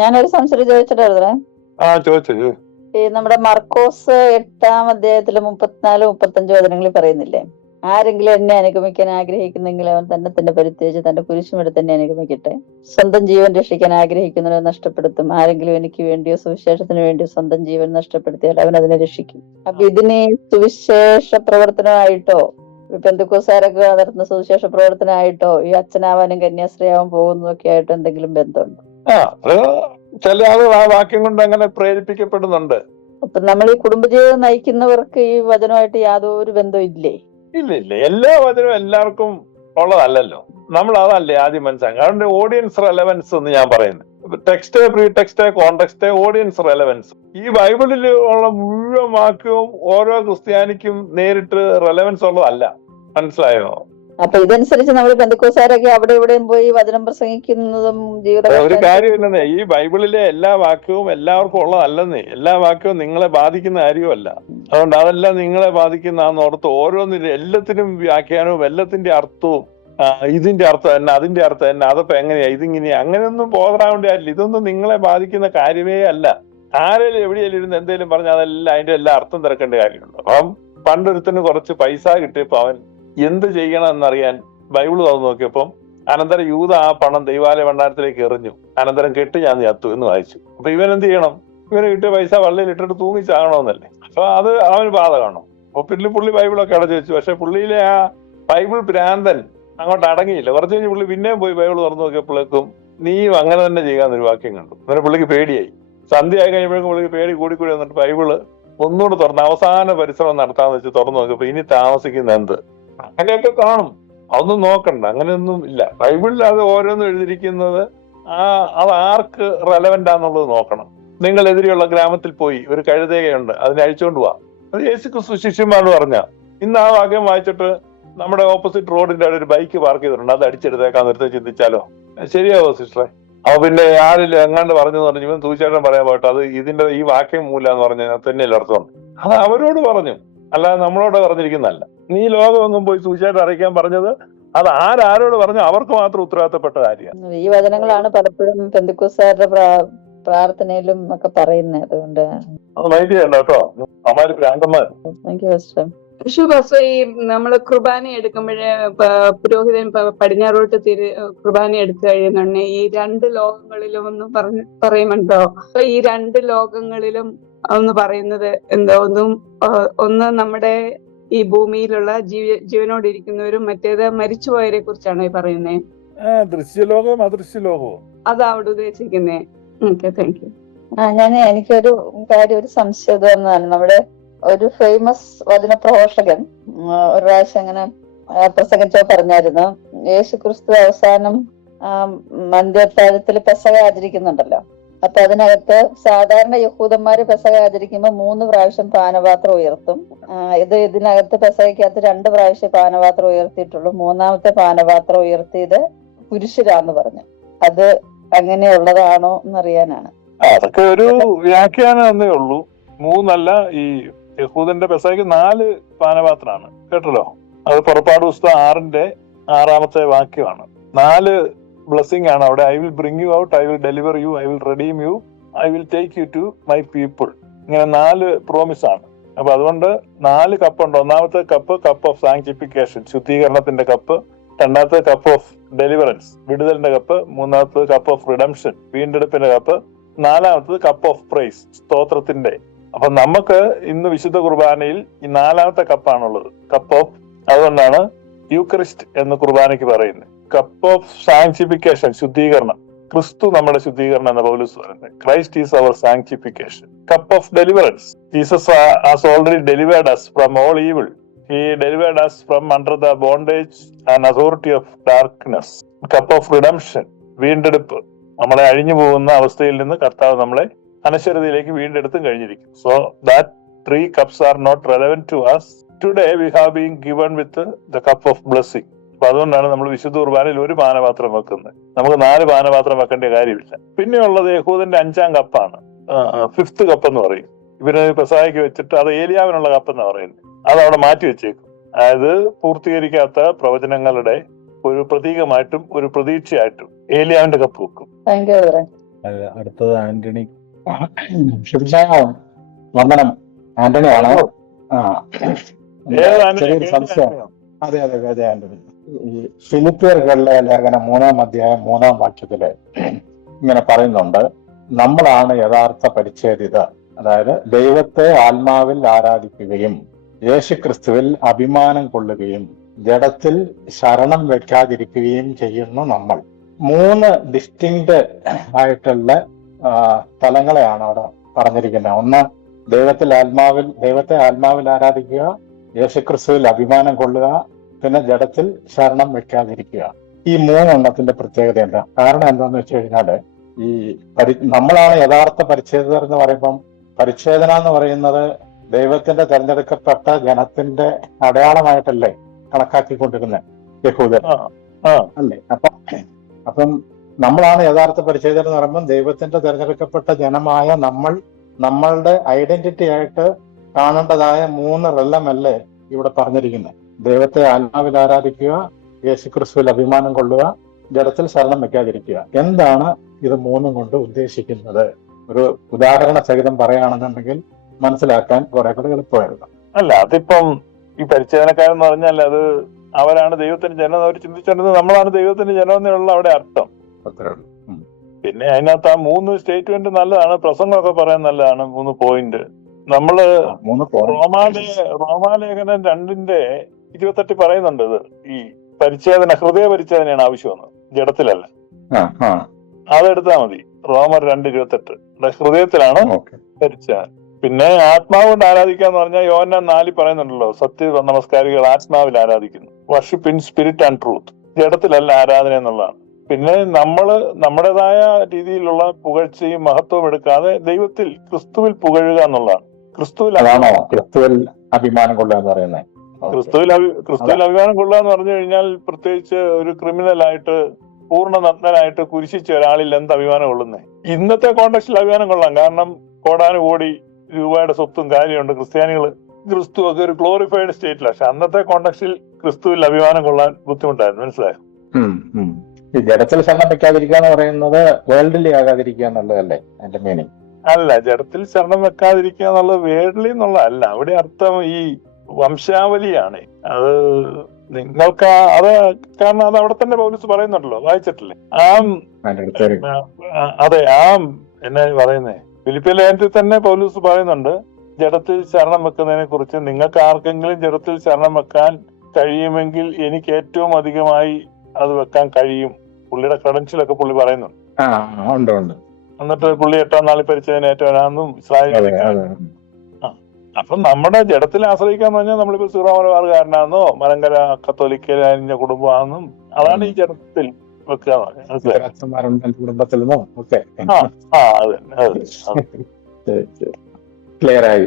ഞാനൊരു സംശയം ചോദിച്ചിട്ടായിരുന്നേ. ആ ചോദിച്ചു ഈ നമ്മുടെ മർക്കോസ് എട്ടാം അധ്യായത്തിൽ മുപ്പത്തിനാല് മുപ്പത്തഞ്ച് വചനങ്ങളിൽ പറയുന്നില്ലേ? ആരെങ്കിലും എന്നെ അനുഗമിക്കാൻ ആഗ്രഹിക്കുന്നെങ്കിൽ അവൻ തന്നെ തന്നെ പരിത്യജിച്ച് തന്റെ കുരിശുമെടുത്ത് തന്നെ അനുഗമിക്കട്ടെ. സ്വന്തം ജീവൻ രക്ഷിക്കാൻ ആഗ്രഹിക്കുന്നവരെ നഷ്ടപ്പെടുത്തും. ആരെങ്കിലും എനിക്ക് വേണ്ടിയോ സുവിശേഷത്തിന് വേണ്ടിയോ സ്വന്തം ജീവൻ നഷ്ടപ്പെടുത്തിയാൽ അവൻ അതിനെ രക്ഷിക്കും. അപ്പൊ ഇതിനെ സുവിശേഷ പ്രവർത്തനമായിട്ടോ പെന്തുക്കോസാരൊക്കെ നടത്തുന്ന സുവിശേഷ പ്രവർത്തനമായിട്ടോ ഈ അച്ഛനാവാനും കന്യാസ്ത്രീയാവാൻ പോകുന്നതൊക്കെ ആയിട്ടോ എന്തെങ്കിലും ബന്ധമുണ്ടോ? ആ അത് ചില ആളുകൾ ആ വാക്യം കൊണ്ട് അങ്ങനെ പ്രേരിപ്പിക്കപ്പെടുന്നുണ്ട്. അപ്പൊ നമ്മൾ ഈ കുടുംബജീവിതം നയിക്കുന്നവർക്ക് ഈ വചനമായിട്ട് യാതൊരു ബന്ധവും ഇല്ലേ? ഇല്ല ഇല്ല. എല്ലാ വചനവും എല്ലാവർക്കും ഉള്ളതല്ലല്ലോ. നമ്മൾ അതല്ലേ ആദ്യം മനസ്സിലാക്കുക. അതുകൊണ്ട് ഓഡിയൻസ് റെലവൻസ് എന്ന് ഞാൻ പറയുന്നത് text pretext context audience relevance ഈ ബൈബിളിൽ ഉള്ള മുഴുവൻ വാക്യവും ഓരോ ക്രിസ്ത്യാനിക്കും നേരിട്ട് റെലവൻസ് ഉള്ളതല്ല. മനസ്സിലായോ? അപ്പൊ ഇതനുസരിച്ച് നമ്മൾ ബന്ധുക്കോസാരൊക്കെ അവിടെ ഇവിടെയും പോയി വചനം പ്രസംഗിക്കുന്നതും ജീവിത ഒരു കാര്യമില്ലെന്നേ ഈ ബൈബിളിലെ എല്ലാ വാക്യവും എല്ലാവർക്കും ഉള്ളതല്ലെന്നേ. എല്ലാ വാക്യവും നിങ്ങളെ ബാധിക്കുന്ന കാര്യമല്ല അതുകൊണ്ട് അതെല്ലാം നിങ്ങളെ ബാധിക്കുന്ന ഓർത്ത് ഓരോന്നിനും എല്ലാത്തിനും വ്യാഖ്യാനവും എല്ലാത്തിന്റെ അർത്ഥവും ഇതിന്റെ അർത്ഥം തന്നെ അതിന്റെ അർത്ഥം തന്നെ അതപ്പോ എങ്ങനെയാ ഇതിങ്ങനെയാ അങ്ങനെയൊന്നും ബോധറാവേണ്ട കാര്യമില്ല. ഇതൊന്നും നിങ്ങളെ ബാധിക്കുന്ന കാര്യമേ അല്ല. ആരെങ്കിലും എവിടെയെങ്കിലും ഇരുന്ന് എന്തെങ്കിലും പറഞ്ഞാൽ അതെല്ലാം അതിന്റെ എല്ലാ അർത്ഥം തിരക്കേണ്ട കാര്യമുണ്ട്. അപ്പം പണ്ടൊരുത്തിന് കുറച്ച് പൈസ കിട്ടിയപ്പോ അവൻ എന്ത് ചെയ്യണം എന്നറിയാൻ ബൈബിൾ തുറന്നു നോക്കിയപ്പം അനന്തരം യൂത ആ പണം ദൈവാലയ ഭണ്ഡാരത്തിലേക്ക് എറിഞ്ഞു. അനന്തരം കെട്ട് ഞാൻ ചത്തു എന്ന് വായിച്ചു. അപ്പൊ ഇവൻ എന്ത് ചെയ്യണം? ഇവന് കിട്ടിയ പൈസ വള്ളിയിൽ ഇട്ടിട്ട് തൂങ്ങി ചാകണമെന്നല്ലേ അപ്പൊ അത് അവന് ബാധകമാണോ അപ്പൊ പിന്നെ പുള്ളി ബൈബിളൊക്കെ അടച്ചു വെച്ചു. പക്ഷെ പുള്ളിയിലെ ആ ബൈബിൾ ഭ്രാന്തൻ അങ്ങോട്ട് അടങ്ങിയില്ല. കുറച്ച് കഴിഞ്ഞ് പുള്ളി പിന്നെയും പോയി ബൈബിൾ തുറന്നു നോക്കിയപ്പോഴേക്കും നീയും അങ്ങനെ തന്നെ ചെയ്യാന്നൊരു വാക്യം കണ്ടു. അങ്ങനെ പുള്ളിക്ക് പേടിയായി. സന്ധ്യ ആയി കഴിയുമ്പോഴേക്കും പുള്ളിക്ക് പേടി കൂടിക്കൂടി കൂടി വന്നിട്ട് ബൈബിൾ ഒന്നുകൂടെ തുറന്ന് അവസാന പരിശ്രമം നടത്താന്ന് വെച്ച് തുറന്നു നോക്കിയപ്പോ ഇനി താമസിക്കുന്ന എന്ത്? അങ്ങനെയൊക്കെ കാണും. അതൊന്നും നോക്കണ്ട. അങ്ങനെയൊന്നും ഇല്ല. ബൈബിളിൽ അത് ഓരോന്നും എഴുതിയിരിക്കുന്നത് ആ അത് ആർക്ക് റെലവെന്റ് ആന്നുള്ളത് നോക്കണം. നിങ്ങൾ എതിരെയുള്ള ഗ്രാമത്തിൽ പോയി ഒരു കഴുതയുണ്ട് അതിനെ അഴിച്ചുകൊണ്ട് പോവാ അത് യേശു ക്രിസ്തു ശിഷ്യന്മാരോട് പറഞ്ഞ ഇന്ന് ആ വാക്യം വായിച്ചിട്ട് നമ്മുടെ ഓപ്പോസിറ്റ് റോഡിന്റെ അവിടെ ഒരു ബൈക്ക് പാർക്ക് ചെയ്തിട്ടുണ്ട്. അത് അടിച്ചെടുത്തേക്കാൻ നേരത്തെ ചിന്തിച്ചാലോ? ശരിയാവോ സിസ്റ്ററെ അപ്പൊ പിന്നെ ആരില്ല എങ്ങാണ്ട് പറഞ്ഞു പറഞ്ഞു. ഇവൻ തൂച്ചേട്ടൻ പറയാൻ പോയിട്ട് അത് ഇതിന്റെ ഈ വാക്യം മൂലാന്ന് പറഞ്ഞു തന്നെയല്ല അർത്ഥമുണ്ട് അത് അവരോട് പറഞ്ഞു. അല്ലാതെ നമ്മളോട് പറഞ്ഞിരിക്കുന്നതല്ല. നീ ലോകമൊന്നും പോയി സൂചിയായിട്ട് അറിയിക്കാൻ പറഞ്ഞത് അത് ആരാരോട് പറഞ്ഞു അവർക്ക് മാത്രം ഉത്തരവാദിത്തപ്പെട്ട കാര്യമാണ്. ഈ വചനങ്ങളാണ് പലപ്പോഴും പെന്തുക്കൂസാരുടെ പ്രാ- പ്രാർത്ഥനയിലും ഒക്കെ പറയുന്നത് അതുകൊണ്ട്. അത് മൈൻഡ് ചെയ്യണ്ട കേട്ടോ. അമാര് ഭ്രാന്തന്മാർ താങ്ക് യു ഫസ്റ്റ് ശുഭസ് ഈ നമ്മൾ കുർബാന എടുക്കുമ്പോഴേ പുരോഹിതൻ പടിഞ്ഞാറോട്ട് തിരി കുർബാന എടുത്തു കഴിയുന്നുണ്ടെ ഈ രണ്ട് ലോകങ്ങളിലും ഒന്ന് പറഞ്ഞ് പറയുമുണ്ടോ അപ്പൊ ഈ രണ്ട് ലോകങ്ങളിലും ഒന്ന് പറയുന്നത് എന്തോ ഒന്നും ഒന്ന് നമ്മുടെ ഈ ഭൂമിയിലുള്ള ജീവ ജീവനോടിരിക്കുന്നവരും മറ്റേത് മരിച്ചുപോയവരെ കുറിച്ചാണ് ഈ പറയുന്നത് ദൃശ്യലോകവും അദൃശ്യലോകവും. അതാ അവിടെ ഉദ്ദേശിക്കുന്നേ. ഓക്കെ താങ്ക് യു ആ ഞാൻ എനിക്കൊരു കാര്യം ഒരു സംശയം തന്നതാണ് നമ്മുടെ ഒരു ഫേമസ് വചന പ്രഘോഷകൻ ഒരു പ്രാവശ്യം അങ്ങനെ പ്രസംഗിച്ചോ പറഞ്ഞായിരുന്നു യേശു ക്രിസ്തു അവസാനം മന്ദിരത്താഴത്തിൽ പെസക ആചരിക്കുന്നുണ്ടല്ലോ. അപ്പൊ അതിനകത്ത് സാധാരണ യഹൂദന്മാര് പെസക ആചരിക്കുമ്പോൾ മൂന്ന് പ്രാവശ്യം പാനപാത്രം ഉയർത്തും. ഇത് ഇതിനകത്ത് പെസകയ്ക്കകത്ത് രണ്ട് പ്രാവശ്യം പാനപാത്രം ഉയർത്തിയിട്ടുള്ളൂ. മൂന്നാമത്തെ പാനപാത്രം ഉയർത്തിയത് പുരുഷരാന്ന് പറഞ്ഞു. അത് അങ്ങനെയുള്ളതാണോ എന്നറിയാനാണ്. അതൊക്കെ ഒരു വ്യാഖ്യാനം ഉള്ളൂ. മൂന്നല്ല ഈ യഹൂദന്റെ പെസയ്ക്ക് നാല് പാനപാത്രമാണ്. കേട്ടല്ലോ? അത് പുറപ്പാട് പുസ്തകം ആറിന്റെ ആറാമത്തെ വാക്യമാണ്. നാല് ബ്ലെസ്സിങ് ആണ്. അവിടെ I will bring you out I will deliver you I will redeem you I will take you to my people ഇങ്ങനെ നാല് പ്രോമിസ് ആണ്. അപ്പൊ അതുകൊണ്ട് നാല് കപ്പ് ഉണ്ട്. ഒന്നാമത്തെ കപ്പ് കപ്പ് ഓഫ് സാങ്ക്ടിഫിക്കേഷൻ ശുദ്ധീകരണത്തിന്റെ കപ്പ് രണ്ടാമത്തെ കപ്പ് ഓഫ് ഡെലിവറൻസ് വിടുതലിന്റെ കപ്പ് മൂന്നാമത്തത് കപ്പ് ഓഫ് റിഡംഷൻ വീണ്ടെടുപ്പിന്റെ കപ്പ് നാലാമത്തത് കപ്പ് ഓഫ് പ്രൈസ് സ്തോത്രത്തിന്റെ. അപ്പൊ നമുക്ക് ഇന്ന് വിശുദ്ധ കുർബാനയിൽ ഈ നാലാമത്തെ കപ്പാണുള്ളത് കപ്പ് ഓഫ് അതുകൊണ്ടാണ് യൂക്രിസ്റ്റ് എന്ന് കുർബാനയ്ക്ക് പറയുന്നത്. കപ്പ് ഓഫ് സാങ്ക്ടിഫിക്കേഷൻ ശുദ്ധീകരണം. ക്രിസ്തു നമ്മുടെ ശുദ്ധീകരണം എന്ന പൗലൂസ് പറയുന്നത് Christ is our sanctification cup of deliverance Jesus has already delivered us from all evil he delivered us from under the bondage and authority of darkness cup of redemption വീണ്ടെടുപ്പ്. നമ്മളെ അഴിഞ്ഞു പോകുന്ന അവസ്ഥയിൽ നിന്ന് കർത്താവ് നമ്മളെ അനശ്വരതയിലേക്ക് വീണ്ടെടുത്തും കഴിഞ്ഞിരിക്കും so that three cups are not relevant to us today we have been given with the cup of blessing അപ്പൊ അതുകൊണ്ടാണ് നമ്മൾ വിശുദ്ധ കുർബാനയിൽ ഒരു പാനപാത്രം വെക്കുന്നത്. നമുക്ക് നാല് പാനപാത്രം വെക്കേണ്ട കാര്യമില്ല. പിന്നെയുള്ളത് യഹൂദന്റെ അഞ്ചാം കപ്പാണ്. ഫിഫ്ത് കപ്പ് എന്ന് പറയും. ഇവർ പെസായിക്ക് വെച്ചിട്ട് അത് ഏലിയാവിനുള്ള കപ്പ് എന്ന് പറയുന്നത്. അത് അവിടെ മാറ്റി വെച്ചേക്കും. അതായത് പൂർത്തീകരിക്കാത്ത പ്രവചനങ്ങളുടെ ഒരു പ്രതീകമായിട്ടും ഒരു പ്രതീക്ഷയായിട്ടും ഏലിയാവിന്റെ കപ്പ് വെക്കും. അടുത്തത് ആന്റണി. വന്ദനം. ആന്റണി ആണ് ചെറിയൊരു സംശയം. അതെ അതെ അതെ ആന്റണി. ഫിലിപ്പിയർകളിലെ ലേഖനം മൂന്നാം അധ്യായം മൂന്നാം വാക്യത്തിൽ ഇങ്ങനെ പറയുന്നുണ്ട്. നമ്മളാണ് യഥാർത്ഥ പരിച്ഛേദിത. അതായത് ദൈവത്തെ ആത്മാവിൽ ആരാധിക്കുകയും യേശുക്രിസ്തുവിൽ അഭിമാനം കൊള്ളുകയും ജഡത്തിൽ ശരണം വെക്കാതിരിക്കുകയും ചെയ്യുന്ന നമ്മൾ. മൂന്ന് ഡിസ്റ്റിങ്ക്ട് ആയിട്ടുള്ള തലങ്ങളെയാണ് അവിടെ പറഞ്ഞിരിക്കുന്നത്. ഒന്ന് ദൈവത്തിൽ ആത്മാവിൽ ദൈവത്തെ ആത്മാവിൽ ആരാധിക്കുക യേശുക്രിസ്തുവിൽ അഭിമാനം കൊള്ളുക പിന്നെ ജഡത്തിൽ ശരണം വെക്കാതിരിക്കുക. ഈ മൂന്നെണ്ണത്തിന്റെ പ്രത്യേകത എന്താ? കാരണം എന്താന്ന് വെച്ച് കഴിഞ്ഞാൽ ഈ പരി നമ്മളാണ് യഥാർത്ഥ പരിച്ഛേദർ എന്ന് പറയുമ്പം പരിച്ഛേദന എന്ന് പറയുന്നത് ദൈവത്തിന്റെ തെരഞ്ഞെടുക്കപ്പെട്ട ജനത്തിന്റെ അടയാളമായിട്ടല്ലേ കണക്കാക്കിക്കൊണ്ടിരുന്നത് യഹൂദൻ ആ. അല്ലേ? അപ്പം അപ്പം നമ്മളാണ് യഥാർത്ഥ പരിച്ഛേദന എന്ന് പറയുമ്പോൾ ദൈവത്തിന്റെ തിരഞ്ഞെടുക്കപ്പെട്ട ജനമായ നമ്മൾ നമ്മളുടെ ഐഡന്റിറ്റി ആയിട്ട് കാണേണ്ടതായ മൂന്ന് റെല്ലമല്ലേ ഇവിടെ പറഞ്ഞിരിക്കുന്നത് ദൈവത്തെ ആത്മാവിൽ ആരാധിക്കുക യേശുക്രിസ്തുവിൽ അഭിമാനം കൊള്ളുക ജഡത്തിൽ ശരണം വെക്കാതിരിക്കുക എന്താണ് ഇത് മൂന്നും കൊണ്ട് ഉദ്ദേശിക്കുന്നത്? ഒരു ഉദാഹരണ സഹിതം പറയുകയാണെന്നുണ്ടെങ്കിൽ മനസ്സിലാക്കാൻ കുറെ കൂടെ എളുപ്പമായിരുന്നു. അല്ല അതിപ്പം ഈ പരിച്ഛേദനക്കാരെന്ന് പറഞ്ഞാൽ അത് അവരാണ് ദൈവത്തിന്റെ ജനം അവർ ചിന്തിച്ചിരുന്നത് നമ്മളാണ് ദൈവത്തിന്റെ ജനം എന്നുള്ള അവിടെ അർത്ഥം. പിന്നെ അതിനകത്ത് ആ മൂന്ന് സ്റ്റേറ്റ്മെന്റ് നല്ലതാണ് പ്രസംഗമൊക്കെ പറയാൻ നല്ലതാണ് മൂന്ന് പോയിന്റ്. നമ്മൾ. റോമാലേ റോമാലേഖനം രണ്ടിന്റെ ഇരുപത്തെട്ട് പറയുന്നുണ്ട് ഇത്. ഈ പരിച്ഛേദന ഹൃദയ പരിച്ഛേദനയാണ് ആവശ്യമെന്ന്. ജഡത്തിലല്ല. അതെടുത്താൽ മതി. റോമർ രണ്ട് ഇരുപത്തെട്ട്. ഹൃദയത്തിലാണ് പരിച്ഛേദന. പിന്നെ ആത്മാവ് കൊണ്ട് ആരാധിക്കുക എന്ന് പറഞ്ഞാൽ യോന നാലിൽ പറയുന്നുണ്ടല്ലോ സത്യ നമസ്കാരികൾ ആത്മാവിൽ ആരാധിക്കുന്നു. Worship in spirit and truth ജഡത്തിലല്ല ആരാധന എന്നുള്ളതാണ്. പിന്നെ നമ്മൾ നമ്മുടേതായ രീതിയിലുള്ള പുകഴ്ചയും മഹത്വവും എടുക്കാതെ ദൈവത്തിൽ ക്രിസ്തുവിൽ പുകഴുക എന്നുള്ളതാണ്. ക്രിസ്തുവിൽ ക്രിസ്തുവിൽ അഭിമാനം കൊള്ളുക എന്ന് പറയുന്നത്. ക്രിസ്തുവിൽ ക്രിസ്തുവിൽ അഭിമാനം കൊള്ളുക എന്ന് പറഞ്ഞു കഴിഞ്ഞാൽ പ്രത്യേകിച്ച് ഒരു ക്രിമിനലായിട്ട് പൂർണ നഗ്നനായിട്ട് കുരിശിച്ച ഒരാളിൽ എന്ത് അഭിമാനം കൊള്ളുന്നേ? ഇന്നത്തെ കോണ്ടക്സ്റ്റിൽ അഭിമാനം കൊള്ളാം. കാരണം കോടാനുകോടി രൂപയുടെ സ്വത്തും കാര്യമുണ്ട്. ക്രിസ്ത്യാനികൾ ക്രിസ്തു ഒക്കെ ഒരു ഗ്ലോറിഫൈഡ് സ്റ്റേറ്റിലാണ് പക്ഷെ അന്നത്തെ കോണ്ടക്സ്റ്റിൽ ക്രിസ്തുവിൽ അഭിമാനം കൊള്ളാൻ ബുദ്ധിമുട്ടായിരുന്നു. മനസ്സിലായോ? ജഡത്തിൽ ശരണം വെക്കാതിരിക്കുക എന്ന് പറയുന്നത് വേൾഡിലി ആകാതിരിക്കുക എന്നുള്ളതല്ലേ അതിന്റെ മീനിങ് അല്ല ജഡത്തിൽ ശരണം വെക്കാതിരിക്കുക എന്നുള്ളത് വേൾഡിലി എന്നുള്ളതല്ല അവിടെ അർത്ഥം ഈ വംശാവലിയാണ്. അത് നിങ്ങൾക്ക് അത് കാരണം അത് അവിടെ തന്നെ പൗലൂസ് പറയുന്നുണ്ടല്ലോ. വായിച്ചിട്ടില്ലേ? ആ അതെ ആ എന്നെ പറയുന്നേ? ഫിലിപ്പിയ ലേഖനത്തിൽ തന്നെ പൗലൂസ് പറയുന്നുണ്ട് ജഡത്തിൽ ശരണം വെക്കുന്നതിനെ കുറിച്ച്. നിങ്ങൾക്ക് ആർക്കെങ്കിലും ജഡത്തിൽ ശരണം വെക്കാൻ കഴിയുമെങ്കിൽ എനിക്ക് ഏറ്റവും അധികമായി അത് വെക്കാൻ കഴിയും. പുള്ളിയുടെ ക്രെഡൻഷ്യലൊക്കെ പുള്ളി പറയുന്നുണ്ട്. എന്നിട്ട് പുള്ളി എട്ടാം നാളിൽ പരിച്ചതിന് ഏറ്റവും ഇസ്രായേൽ അപ്പൊ നമ്മുടെ ജഡത്തിൽ ആശ്രയിക്കാന്ന് പറഞ്ഞാൽ നമ്മളിപ്പോ സീറോ മലബാറുകാരനാണെന്നോ മലങ്കര കത്തോലിക്കലിന്റെ കുടുംബമാണെന്നും അതാണ് ഈ ജഡത്തിൽ വെക്കുക കുടുംബത്തിൽ നിന്നും ആ അതെ ക്ലിയർ ആയി.